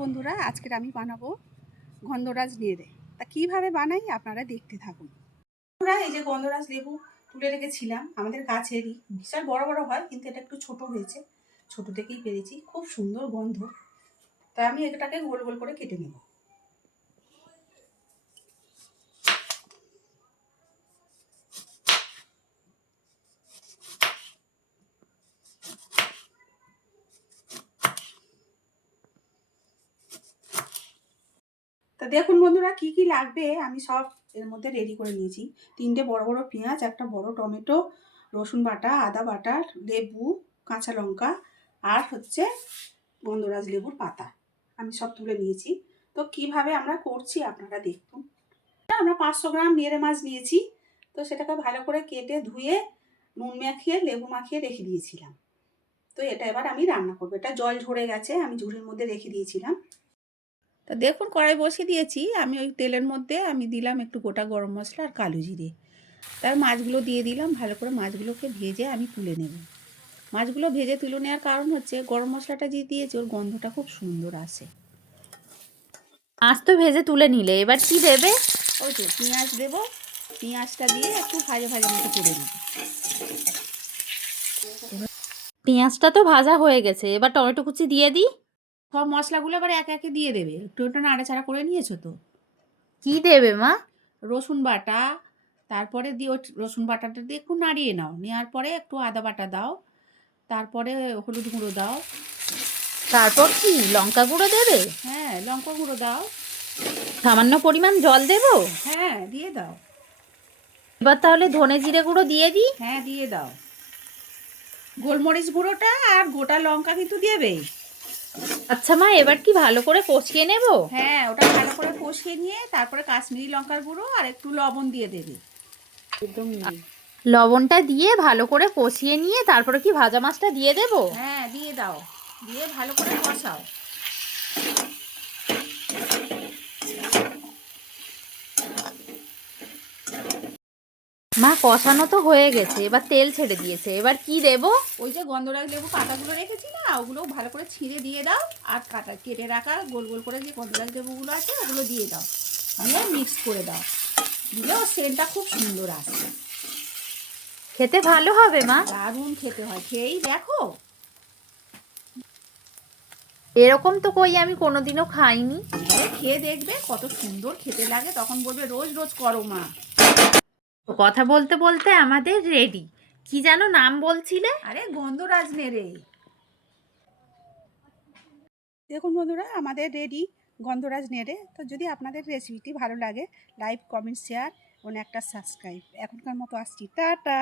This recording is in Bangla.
বন্ধুরা, আজকের আমি বানাবো গন্ধরাজ নেড়ে। তা কিভাবে বানাই আপনারা দেখতে থাকুন। বন্ধুরা, এই যে গন্ধরাজ লেবু তুলে রেখেছিলাম আমাদের গাছেরই, বিশাল বড় বড় হয় কিন্তু এটা একটু ছোট হয়েছে, ছোট থেকেই পেরেছি, খুব সুন্দর গন্ধ। তাই আমি এটাকে গোল গোল করে কেটে নেব। তা দেখুন বন্ধুরা, কি কি লাগবে আমি সব এর মধ্যে রেডি করে নিয়েছি। 3টে বড় বড় পেঁয়াজ, একটা বড় টমেটো, রসুন বাটা, আদা বাটা, লেবু, কাঁচা লঙ্কা, আর হচ্ছে গন্ধরাজ লেবুর পাতা আমি সব তুলে নিয়েছি। তো কিভাবে আমরা করছি আপনারা দেখুন। আমরা 500 গ্রাম নেড়ে মাছ নিয়েছি। তো সেটাকে ভালো করে কেটে ধুয়ে নুন মাখিয়ে লেবু মাখিয়ে রেখে দিয়েছিলাম। তো এটা এবার আমি রান্না করবো। এটা জল ঝরে গেছে, আমি ঝুড়ির মধ্যে রেখে দিয়েছিলাম। তা দেখুন, কড়াই বসিয়ে দিয়েছি। আমি ওই তেলের মধ্যে আমি দিলাম একটু গোটা গরম মশলা আর কালো জিরে। তার মাছগুলো দিয়ে দিলাম। ভালো করে মাছগুলোকে ভেজে আমি তুলে নেব। মাছগুলো ভেজে তুলে নেওয়ার কারণ হচ্ছে গরম মশলাটা যে দিয়েছি ওর গন্ধটা খুব সুন্দর আসে। মাছ তো ভেজে তুলে নিলে, এবার কি দেবে? ওই তো পেঁয়াজ দেবো। পেঁয়াজটা দিয়ে একটু ভাজা ভাজা মতো করে নেব। পেঁয়াজটা তো ভাজা হয়ে গেছে, এবার টমেটো কুচি দিয়ে দিই। সব মশলাগুলো এবার একে একে দিয়ে দেবে। একটু একটু নাড়াচাড়া করে নিয়েছো তো? কি দেবে মা? রসুন বাটা, তারপরে দিয়ে রসুন বাটাটা দিয়ে একটু নাড়িয়ে নাও। নেওয়ার পরে একটু আদা বাটা দাও, তারপরে হলুদ গুঁড়ো দাও। তারপর কি লঙ্কা গুঁড়ো দেবে? হ্যাঁ, লঙ্কা গুঁড়ো দাও। সামান্য পরিমাণ জল দেবো? হ্যাঁ, দিয়ে দাও। এবার তাহলে ধনে জিরে গুঁড়ো দিয়ে দিই। হ্যাঁ, দিয়ে দাও। গোলমরিচ গুঁড়োটা আর গোটা লঙ্কা কিন্তু দেবে। আচ্ছা মা, এবার কি ভালো করে কষিয়ে নেব? হ্যাঁ, ওটা ভালো করে কষিয়ে নিয়ে তারপরে কাশ্মীরি লঙ্কার গুঁড়ো আর একটু লবণ দিয়ে দেবে। একদম লবণটা দিয়ে ভালো করে কষিয়ে নিয়ে তারপরে কি ভাজা মাছটা দিয়ে দেব? হ্যাঁ, দিয়ে দাও। দিয়ে ভালো করে কষাও। মা, কষানো তো হয়ে গেছে, এবার তেল ছেড়ে দিয়েছে, এবার কি দেব? ওই যে গন্ধরাজ লেবু পাতাগুলো রেখেছি না, ওগুলো ভালো করে ছিঁড়ে দিয়ে দাও। আর কেটে রাখা গোল গোল করে যে গন্ধরাজ লেবুগুলো আছে ওগুলো দিয়ে দাও। দিয়ে মিক্স করে দাও। দিলে ওর সেন্টটা খুব সুন্দর আসে। খেতে ভালো হবে মা? দারুণ খেতে হয়, খেয়েই দেখো। এরকম তো কই আমি কোনোদিনও খাইনি। খেয়ে দেখবে কত সুন্দর খেতে লাগে, তখন বলবে রোজ রোজ করো মা। কথা বলতে বলতে আমাদের রেডি। কি যেন নাম বলছিলে? আরে গন্ধরাজ নেড়ে। দেখুন বন্ধুরা, আমাদের রেডি গন্ধরাজ নেড়ে। তো যদি আপনাদের রেসিপিটি ভালো লাগে, লাইক, কমেন্ট, শেয়ার এবং একটা সাবস্ক্রাইব। এখনকার মতো আসছি, টাটা।